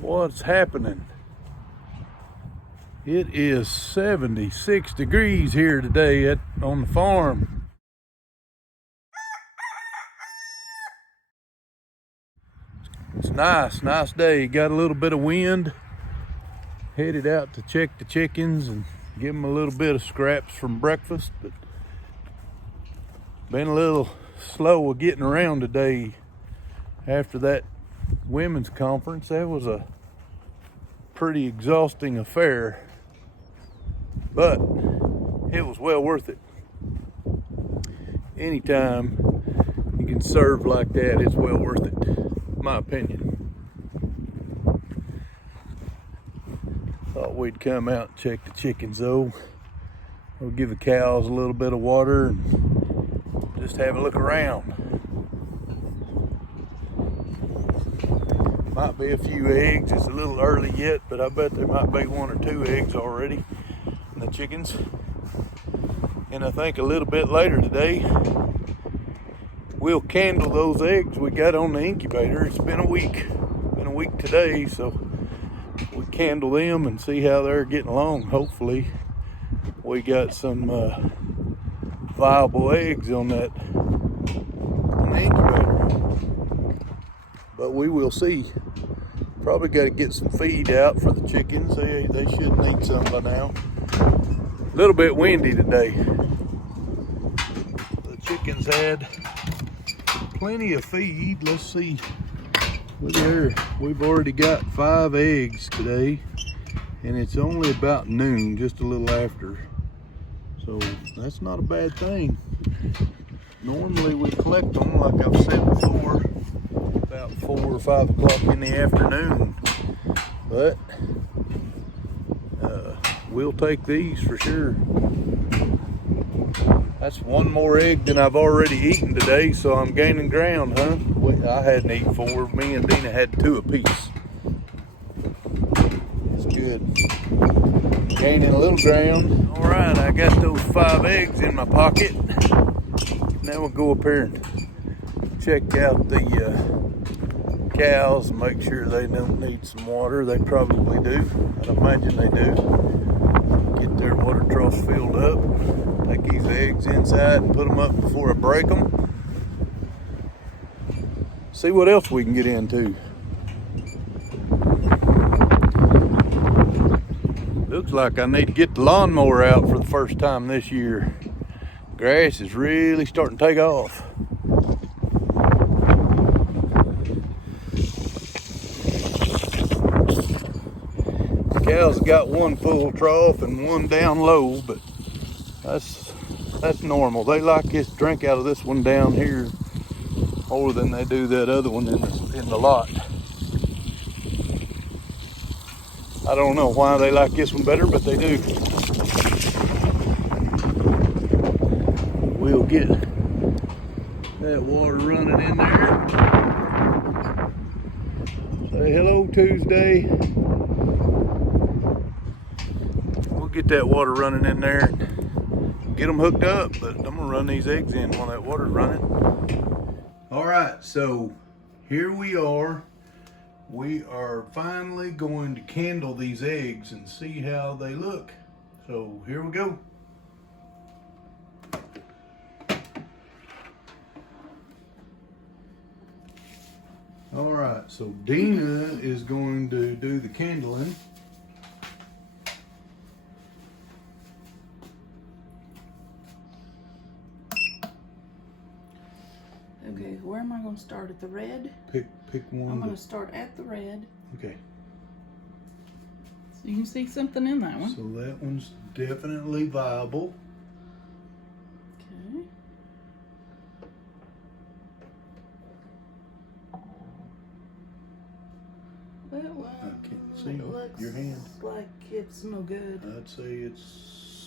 What's happening? It is 76 degrees here today on the farm. It's nice day. Got a little bit of wind. Headed out to check the chickens and give them a little bit of scraps from breakfast, but been a little slow of getting around today after that women's conference. That was a pretty exhausting affair, but it was well worth it. Anytime you can serve like that, it's well worth it, in my opinion. Thought we'd come out and check the chickens though. We'll give the cows a little bit of water and just have a look around. Might be a few eggs. It's a little early yet, but I bet there might be 1 or 2 eggs already in the chickens. And I think a little bit later today, we'll candle those eggs we got on the incubator. It's been a week today, so we candle them and see how they're getting along. Hopefully we got some viable eggs on the incubator, but we will see. Probably got to get some feed out for the chickens. They should need some by now. A little bit windy today. The chickens had plenty of feed. Let's see. Look there. We've already got 5 eggs today, and it's only about noon, just a little after. So that's not a bad thing. Normally we collect them, like I've said before, about 4 or 5 o'clock in the afternoon. But we'll take these for sure. That's 1 more egg than I've already eaten today, so I'm gaining ground, huh? I hadn't eaten 4. Me and Deanna had 2 apiece. It's good. Gaining a little ground. All right, I got those 5 eggs in my pocket. Now we'll go up here and check out the cows and make sure they don't need some water. They probably do. I'd imagine they do. Get their water troughs filled up. Take these eggs inside and put them up before I break them. See what else we can get into. Looks like I need to get the lawnmower out for the first time this year. Grass is really starting to take off. The cows have got 1 full trough and 1 down low, but that's normal. They like this drink out of this one down here more than they do that other one in the lot. I don't know why they like this one better, but they do. We'll get that water running in there. Say hello, Tuesday. We'll get that water running in there and get them hooked up, but I'm gonna run these eggs in while that water's running. All right, so here we are. We are finally going to candle these eggs and see how they look. So here we go. All right, so Deanna is going to do the candling. Okay, where am I going to start? At the red? Pick one. I'm going to start at the red. Okay. So you can see something in that one. So that one's definitely viable. Okay. That one. I can't see looks your hand. Like it's no good. I'd say it's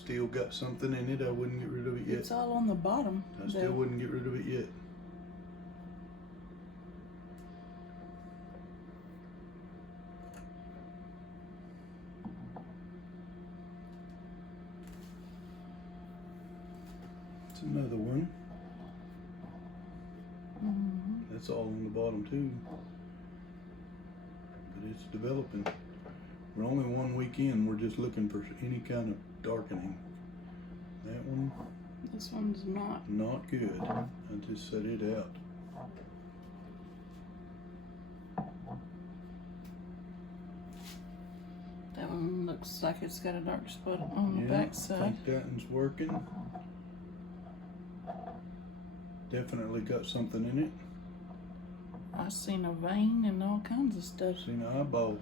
still got something in it. I wouldn't get rid of it yet. It's all on the bottom. I still wouldn't get rid of it yet. It's another one. That's all on the bottom too. But it's developing. We're only 1 week in. We're just looking for any kind of darkening. That one, This one's not. not good. I just set it out. That one looks like it's got a dark spot on the Yeah, back I side. think that one's working. Definitely got something in it. I seen a vein and all kinds of stuff. Seen an eyeball.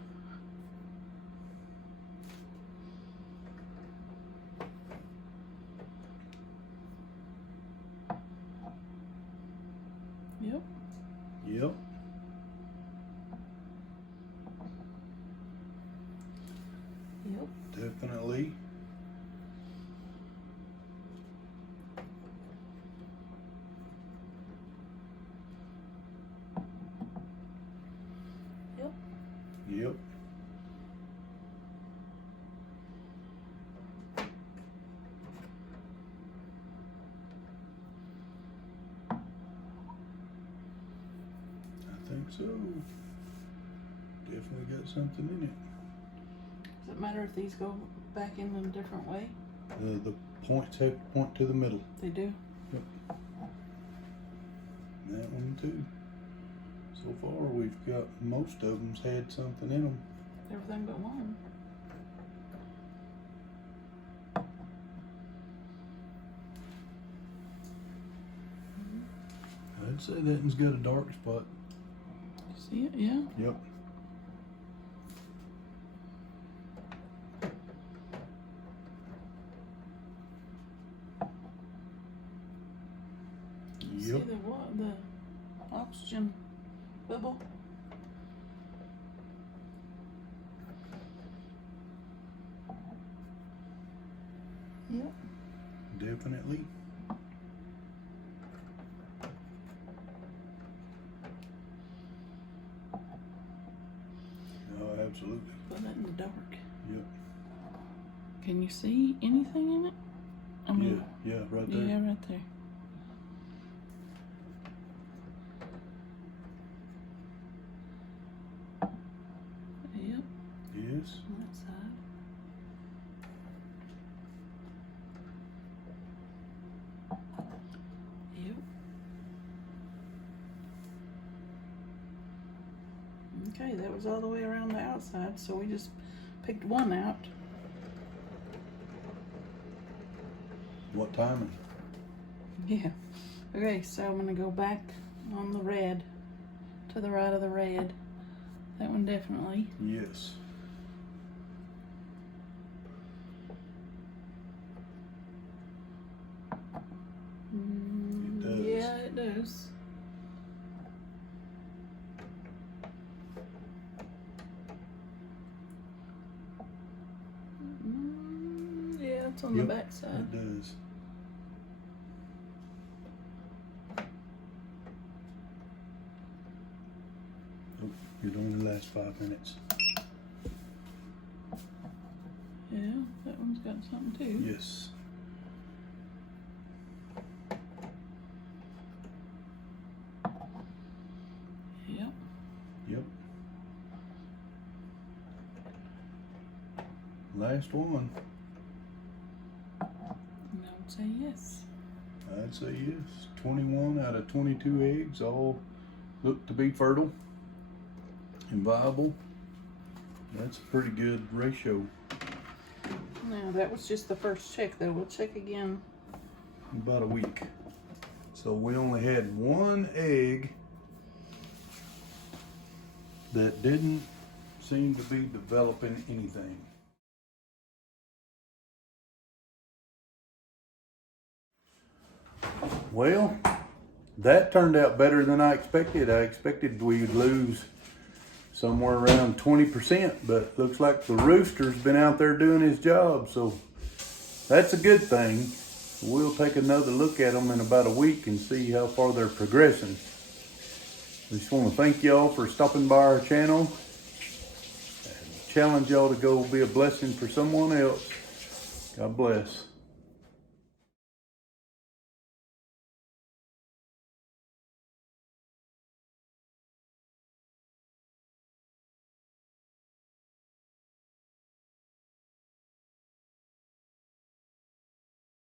Yep. Yep. Yep. Definitely. Yep. Yep. I think so. Definitely got something in it. Does it matter if these go back in a different way? The points have to point to the middle. They do? Yep. And that one too. So far we've got most of them's had something in them. Everything but one. I'd say that one's got a dark spot. See it? Yeah. Yep. See Yep. the oxygen bubble? Yep. Definitely. Oh, absolutely. Put that in the dark. Yep. Can you see anything in it? I mean, Yeah, right there. yeah, right there. Yep, Yes. on that side. Yep. Okay, that was all the way around the outside, so we just picked one out. What timing? Yeah. Okay, so I'm gonna go back on the red, to the right of the red. That one definitely. Yes. It does. Yeah, it does. Yeah, it's on Yep, the back side. It does. Oh, you're doing the last 5 minutes. Yeah, that one's got something too. Yes. Yep. Yep. Last one. And I would say yes. I'd say yes. 21 out of 22 eggs all look to be fertile and viable. That's a pretty good ratio. Now, that was just the first check, though. We'll check again. About a week. So we only had one egg that didn't seem to be developing anything. Well, that turned out better than I expected. I expected we'd lose somewhere around 20%, but looks like the rooster's been out there doing his job, so that's a good thing. We'll take another look at them in about a week and see how far they're progressing. We just want to thank y'all for stopping by our channel and challenge y'all to go be a blessing for someone else. God bless.